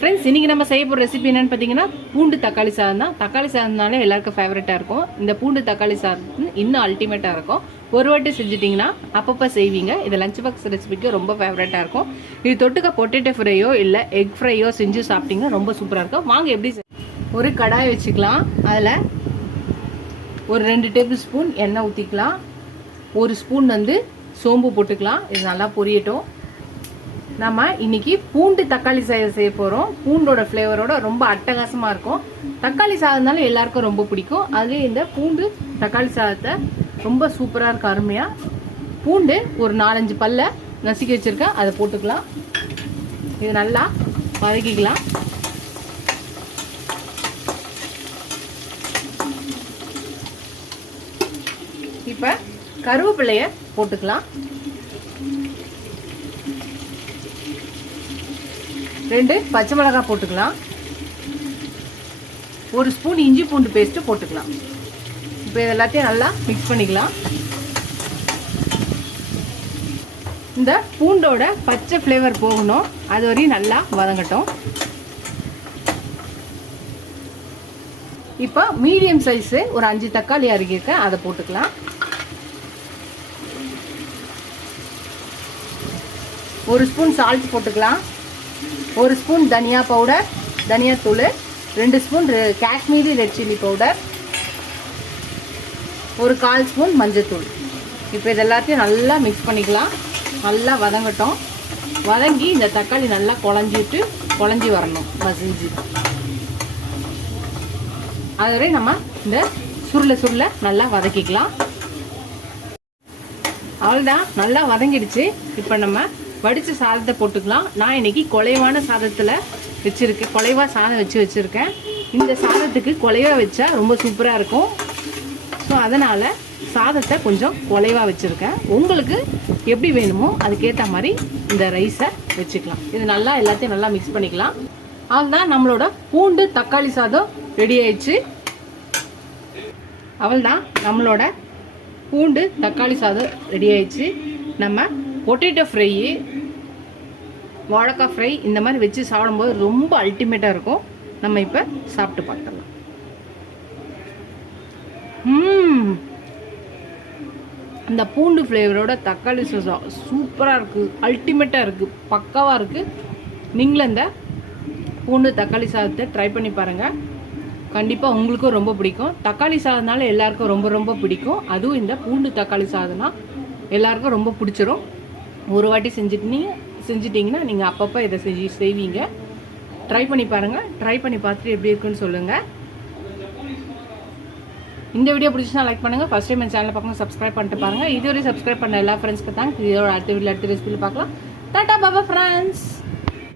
Friends, இன்றைக்கி நம்ம செய்ய போகிற ரெசிபி என்னென்னு பார்த்தீங்கன்னா பூண்டு தக்காளி சாதம் தான். தக்காளி சாதம்னாலே எல்லாருக்கும் ஃபேவரட்டாக இருக்கும். இந்த பூண்டு தக்காளி சாதம் இன்னும் அல்டிமேட்டாக இருக்கும். ஒரு வாட்டி செஞ்சுட்டிங்கன்னா அப்பப்போ செய்வீங்க. இது லஞ்ச் பாக்ஸ் ரெசிபிக்கு ரொம்ப ஃபேவரட்டாக இருக்கும். இது தொட்டுக்க பொட்டேட்டோ ஃப்ரையோ இல்லை எக் ஃப்ரையோ செஞ்சு சாப்பிட்டிங்கன்னா ரொம்ப சூப்பராக இருக்கும். வாங்க எப்படி ஒரு கடாய் வச்சுக்கலாம். அதில் ஒரு 2 டேபிள் ஸ்பூன் எண்ணெய் ஊற்றிக்கலாம். 1 ஸ்பூன் சோம்பு போட்டுக்கலாம். இது நல்லா பொரியட்டும். நம்ம இன்னைக்கு பூண்டு தக்காளி சாதம் செய்ய போகிறோம். பூண்டோட ஃப்ளேவரோட ரொம்ப அட்டகாசமாக இருக்கும். தக்காளி சாதம்னாலும் எல்லாருக்கும் ரொம்ப பிடிக்கும். அதுலேயே இந்த பூண்டு தக்காளி சாதத்தை ரொம்ப சூப்பராக இருக்கும், அருமையாக. பூண்டு ஒரு 4-5 பல்ல நசுக்கி வச்சுருக்கேன், அதை போட்டுக்கலாம். இது நல்லா வதக்கிக்கலாம். இப்போ கருவேப்பிலையை போட்டுக்கலாம். 2 பச்சை மிளகாய் போட்டுக்கலாம். 1 ஸ்பூன் இஞ்சி பூண்டு பேஸ்ட்டு போட்டுக்கலாம். இப்போ இது எல்லாத்தையும் நல்லா மிக்ஸ் பண்ணிக்கலாம். இந்த பூண்டோட பச்சை ஃப்ளேவர் போகணும், அது வரையும் நல்லா வதங்கட்டும். இப்போ மீடியம் சைஸு ஒரு 5 தக்காளி அருகிருக்கேன், அதை போட்டுக்கலாம். 1 ஸ்பூன் சால்ட் போட்டுக்கலாம். 1 ஸ்பூன் தனியா பவுடர், தனியாத்தூள். 2 spoon Kashmiri red chilli powder. 1/4 spoon மஞ்சத்தூள். இப்போ இது எல்லாத்தையும் நல்லா மிக்ஸ் பண்ணிக்கலாம். நல்லா வதங்கட்டும். வதங்கி இந்த தக்காளி நல்லா குழஞ்சி வரணும், மசிஞ்சு. அதுவரை நம்ம இந்த சுருளை நல்லா வதக்கிக்கலாம். அவ்வளோதான், நல்லா வதங்கிடுச்சு. இப்போ நம்ம வடித்த சாதத்தை போட்டுக்கலாம். நான் இன்னைக்கு குலைவான சாதத்தில் வச்சுருக்கேன், குலைவா சாதம் வச்சுருக்கேன். இந்த சாதத்துக்கு குலைவா வச்சா ரொம்ப சூப்பராக இருக்கும். ஸோ அதனால் சாதத்தை கொஞ்சம் குலைவா வச்சுருக்கேன். உங்களுக்கு எப்படி வேணுமோ அதுக்கேற்ற மாதிரி இந்த ரைஸை வச்சுக்கலாம். இது நல்லா எல்லாத்தையும் நல்லா மிக்ஸ் பண்ணிக்கலாம். அவ்வளோதான், நம்மளோட பூண்டு தக்காளி சாதம் ரெடி ஆயிடுச்சு. அவ்வளோதான், நம்மளோட பூண்டு தக்காளி சாதம் ரெடி ஆயிடுச்சு. நம்ம பொட்டேட்டோ ஃப்ரை, வாழைக்காய் ஃப்ரை இந்த மாதிரி வச்சு சாப்பிடும்போது ரொம்ப அல்டிமேட்டாக இருக்கும். நம்ம இப்போ சாப்பிட்டு பார்க்கலாம். அந்த பூண்டு ஃப்ளேவரோட தக்காளி சாதம் சூப்பராக இருக்குது, அல்டிமேட்டாக இருக்குது, பக்காவாக இருக்குது. நீங்களும் இந்த பூண்டு தக்காளி சாதத்தை ட்ரை பண்ணி பாருங்கள். கண்டிப்பாக உங்களுக்கும் ரொம்ப பிடிக்கும். தக்காளி சாதம்னால எல்லாருக்கும் ரொம்ப ரொம்ப பிடிக்கும். அதுவும் இந்த பூண்டு தக்காளி சாதம்னா எல்லாருக்கும் ரொம்ப பிடிச்சிரும். ஒரு வாட்டி செஞ்சிட்டிங்கன்னா நீங்கள் அப்பப்போ இதை செய்வீங்க. ட்ரை பண்ணி பாருங்கள். ட்ரை பண்ணி பார்த்துட்டு எப்படி இருக்குன்னு சொல்லுங்கள். இந்த வீடியோ பிடிச்சினா லைக் பண்ணுங்கள். ஃபஸ்ட் டைம் என் சேனலை பார்க்கணும், சப்ஸ்கிரைப் பண்ணிட்டு பாருங்கள். இதுவரை சப்ஸ்கிரைப் பண்ண எல்லா ஃப்ரெண்ட்ஸ்க்கு தேங்க்ஸ். இதோட அடுத்த வீடியோ அடுத்த ரெசிபியில் பார்க்கலாம். டாடா பாபா ஃப்ரெண்ட்ஸ்.